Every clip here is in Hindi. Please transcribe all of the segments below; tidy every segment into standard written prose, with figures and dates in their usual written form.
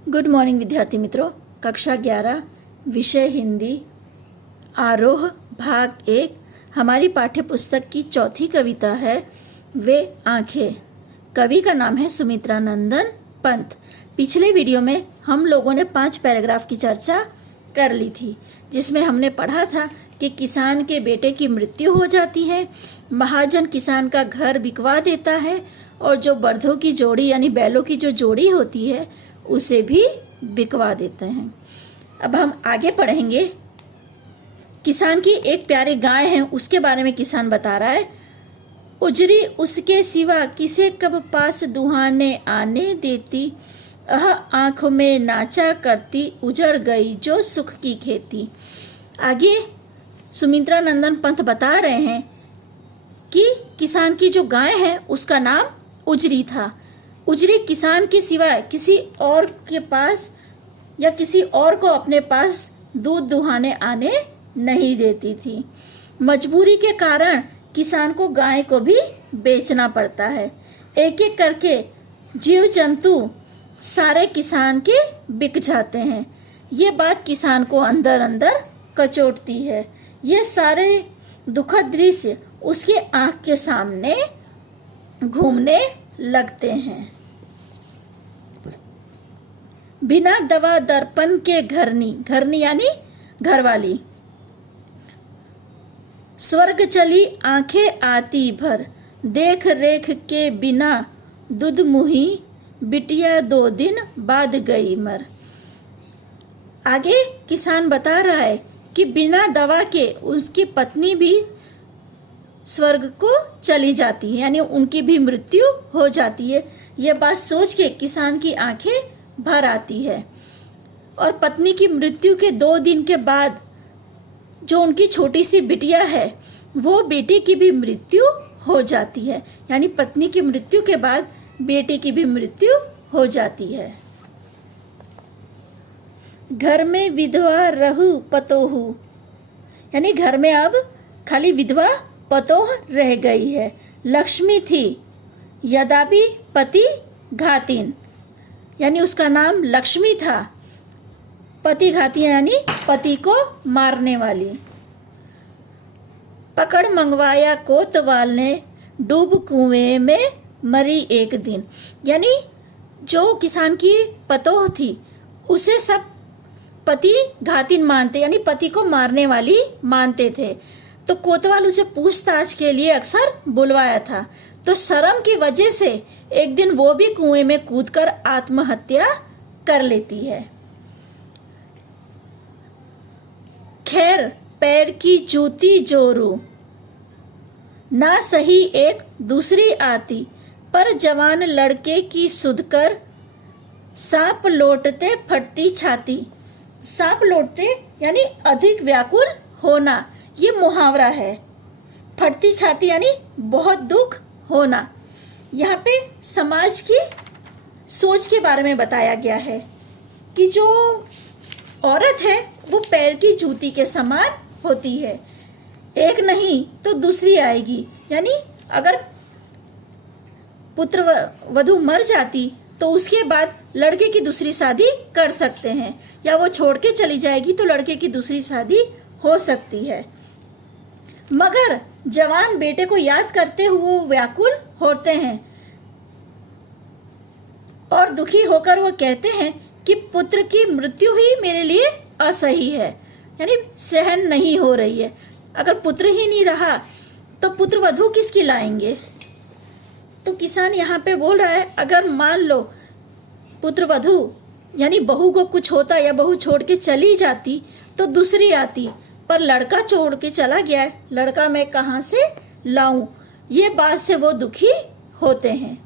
गुड मॉर्निंग विद्यार्थी मित्रों। कक्षा 11 विषय हिंदी आरोह भाग 1 हमारी पाठ्य पुस्तक की चौथी कविता है वे आंखें। कवि का नाम है सुमित्रा नंदन पंत। पिछले वीडियो में हम लोगों ने 5 पैराग्राफ की चर्चा कर ली थी, जिसमें हमने पढ़ा था कि किसान के बेटे की मृत्यु हो जाती है, महाजन किसान का घर बिकवा देता है और जो बर्धों की जोड़ी यानी बैलों की जो जोड़ी होती है उसे भी बिकवा देते हैं। अब हम आगे पढ़ेंगे। किसान की एक प्यारी गाय है, उसके बारे में किसान बता रहा है। उजरी उसके सिवा किसे कब पास दुहाने आने देती, आंखों में नाचा करती उजड़ गई जो सुख की खेती। आगे सुमित्रा नंदन पंत बता रहे हैं कि किसान की जो गाय है उसका नाम उजरी था। उजरी किसान के सिवाय किसी और के पास या किसी और को अपने पास दूध दुहाने आने नहीं देती थी। मजबूरी के कारण किसान को गाय को भी बेचना पड़ता है। एक एक करके जीव जंतु सारे किसान के बिक जाते हैं। ये बात किसान को अंदर अंदर कचोटती है। ये सारे दुखद दृश्य उसके आंख के सामने घूमने लगते हैं। बिना दवा दर्पण के घरनी, घरनी यानी घरवाली, स्वर्ग चली आंखें आती भर, देख रेख के बिना दूध मुही, बिटिया 2 दिन बाद गई मर। आगे किसान बता रहा है कि बिना दवा के उसकी पत्नी भी स्वर्ग को चली जाती है, यानी उनकी भी मृत्यु हो जाती है। यह बात सोच के किसान की आंखें भर आती है। और पत्नी की मृत्यु के 2 दिन के बाद जो उनकी छोटी सी बिटिया है वो बेटे की भी मृत्यु हो जाती है, यानी पत्नी की मृत्यु के बाद बेटे की भी मृत्यु हो जाती है। घर में विधवा रहू पतोहू, यानी घर में अब खाली विधवा पतोह रह गई है। लक्ष्मी थी यद्यपि पति घातिन, यानी उसका नाम लक्ष्मी था, पति घाती यानी पति को मारने वाली। पकड़ मंगवाया कोतवाल ने, डूब कुएं में मरी एक दिन, यानी जो किसान की पतोह थी उसे सब पति घातिन मानते, यानी पति को मारने वाली मानते थे। तो कोतवाल उसे पूछताछ के लिए अक्सर बुलवाया था। तो शर्म की वजह से एक दिन वो भी कुएं में कूदकर आत्महत्या कर लेती है। खैर पैर की जूती जोरू, ना सही एक दूसरी आती, पर जवान लड़के की सुध कर, सांप लौटते फटती छाती। सांप लौटते यानी अधिक व्याकुल होना, ये मुहावरा है। फटती छाती यानी बहुत दुख होना। यहाँ पे समाज की सोच के बारे में बताया गया है कि जो औरत है वो पैर की जूती के समान होती है, एक नहीं तो दूसरी आएगी। यानी अगर पुत्र वधू मर जाती तो उसके बाद लड़के की दूसरी शादी कर सकते हैं, या वो छोड़ के चली जाएगी तो लड़के की दूसरी शादी हो सकती है। मगर जवान बेटे को याद करते हुए व्याकुल होते हैं और दुखी होकर वो कहते हैं कि पुत्र की मृत्यु ही मेरे लिए असही है, यानी सहन नहीं हो रही है। अगर पुत्र ही नहीं रहा तो पुत्र वधू किसकी लाएंगे। तो किसान यहाँ पे बोल रहा है अगर मान लो पुत्र वधू यानी बहू को कुछ होता या बहू छोड़ के चली जाती तो दूसरी आती, पर लड़का छोड़ के चला गया है, लड़का मैं कहाँ से लाऊं। ये बात से वो दुखी होते हैं।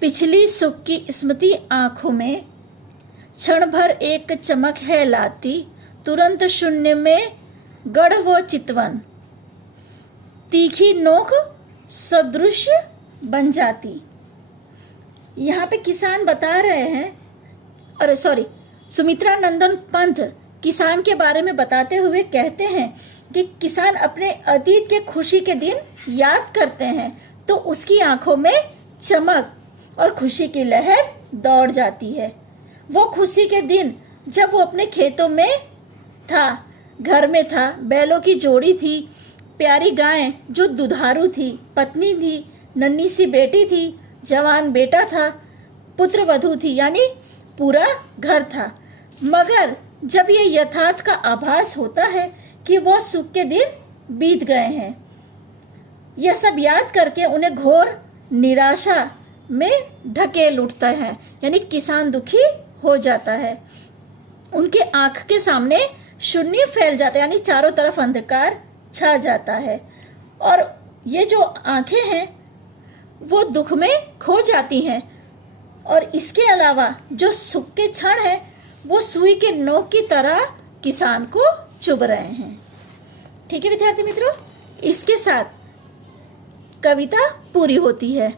पिछली सुख की स्मृति आंखों में, क्षण भर एक चमक है लाती, तुरंत शून्य में गढ़ वो चितवन, तीखी नोक सदृश बन जाती। यहाँ पे किसान बता रहे हैं, अरे सॉरी, सुमित्रा नंदन पंत किसान के बारे में बताते हुए कहते हैं कि किसान अपने अतीत के खुशी के दिन याद करते हैं तो उसकी आंखों में चमक और खुशी की लहर दौड़ जाती है। वो खुशी के दिन जब वो अपने खेतों में था, घर में था, बैलों की जोड़ी थी, प्यारी गाय जो दुधारू थी, पत्नी थी, नन्ही सी बेटी थी, जवान बेटा था, पुत्र वधू थी, यानी पूरा घर था। मगर जब ये यथार्थ का आभास होता है कि वो सुख के दिन बीत गए हैं, यह सब याद करके उन्हें घोर निराशा में ढकेल उठता है, यानी किसान दुखी हो जाता है। उनके आंख के सामने शून्य फैल जाता है, यानी चारों तरफ अंधकार छा जाता है और ये जो आंखें हैं वो दुख में खो जाती हैं। और इसके अलावा जो सुख के क्षण है वो सुई के नोक की तरह किसान को चुभ रहे हैं। ठीक है विद्यार्थी मित्रों, इसके साथ कविता पूरी होती है।